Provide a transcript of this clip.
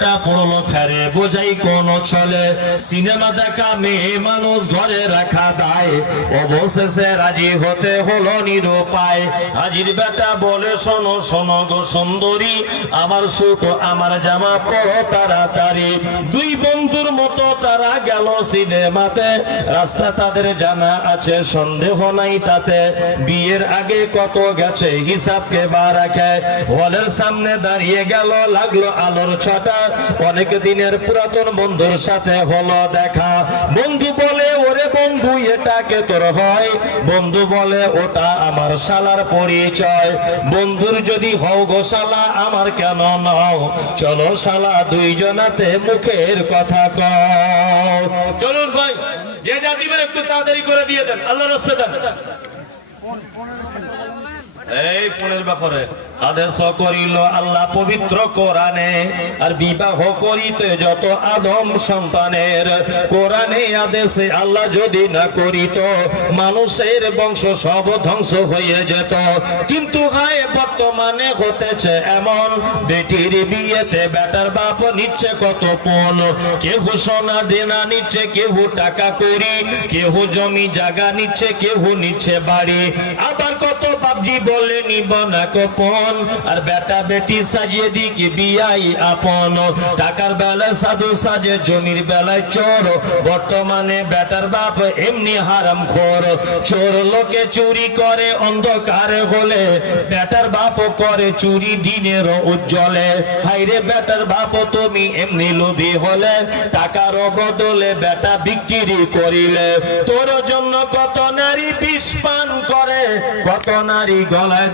বেটা পড়ল ফেরে, বোঝাই কোন চলে সিনেমা দেখা মেয়ে মানুষ ঘরে রাখা দায়। অবশেষে রাজি হতে হলো নিরুপায়। হাজির বেটা বলে, শোনো শোনো গো সুন্দরী, আমার সুখ আমার জামা পড়ো তাড়াতাড়ি। দুই বন্ধুর মতো তারা গেল সিনেমাতে। রাস্তা তাদের জানা আছে, সন্দেহ নাই তাতে। বিয়ের আগে কত গেছে, হিসাবকে বা রাখে। হলের সামনে দাঁড়িয়ে গেল, লাগল আলোর ছটা। অনেক দিনের পুরাতন বন্ধুর সাথে হলো দেখা। বন্ধু বলে ওরে বন্ধু এটাকে তোর হয়? বন্ধু বলে ওটা আমার শালার পরিচয়। বন্ধুর যদি হও গো শালা আমার কেন নও? চলো শালা দুইজনাতে মুখের কথা কও। চলুন ভাই যে যা দিবেন একটু তাড়াতাড়ি করে দিয়ে দেন। আল্লাহ রাস্তা দেন। এই ফোনের ব্যাপারে। আদেশ করিল আল্লাহ পবিত্র কোরআনে, আর বিবাহ করিতে যত আদম সন্তানের, কোরআনে আদেশে আল্লাহ যদি না করিত, মানুষের বংশ সব ধ্বংস হয়ে যেত। কিন্তু হায়, বর্তমানে হতেছে এমন, বেটির বিয়েতে বেটার বাপ নিচ্ছে কত পণ। কেহ সোনা দেনা নিচ্ছে, কেহ টাকা করি কেহ জমি জায়গা নিচ্ছে, কেহ নিচ্ছে বাড়ি। আবার কত বাবজি বলে, নিব না কোপন আর বেটা বেটি সাজিয়ে দিকে বিয়াই আপন। টাকার বেলায় সাধু সাজে, জমির বেলায় চোর। বর্তমানে বেটার বাপ এমনি হারাম খোর। চোর লোকে চুরি করে অন্ধকার হলে, বেটার বাপ করে চুরি দিনের উজ্জ্বলে। হাইরে বেটার বাপ, তুমি এমনি লোভী হলে, টাকার বদলে বেটা বিক্রি করিলে। তোর জন্য কত নারী বিষ পান করে, কত নারী গলায়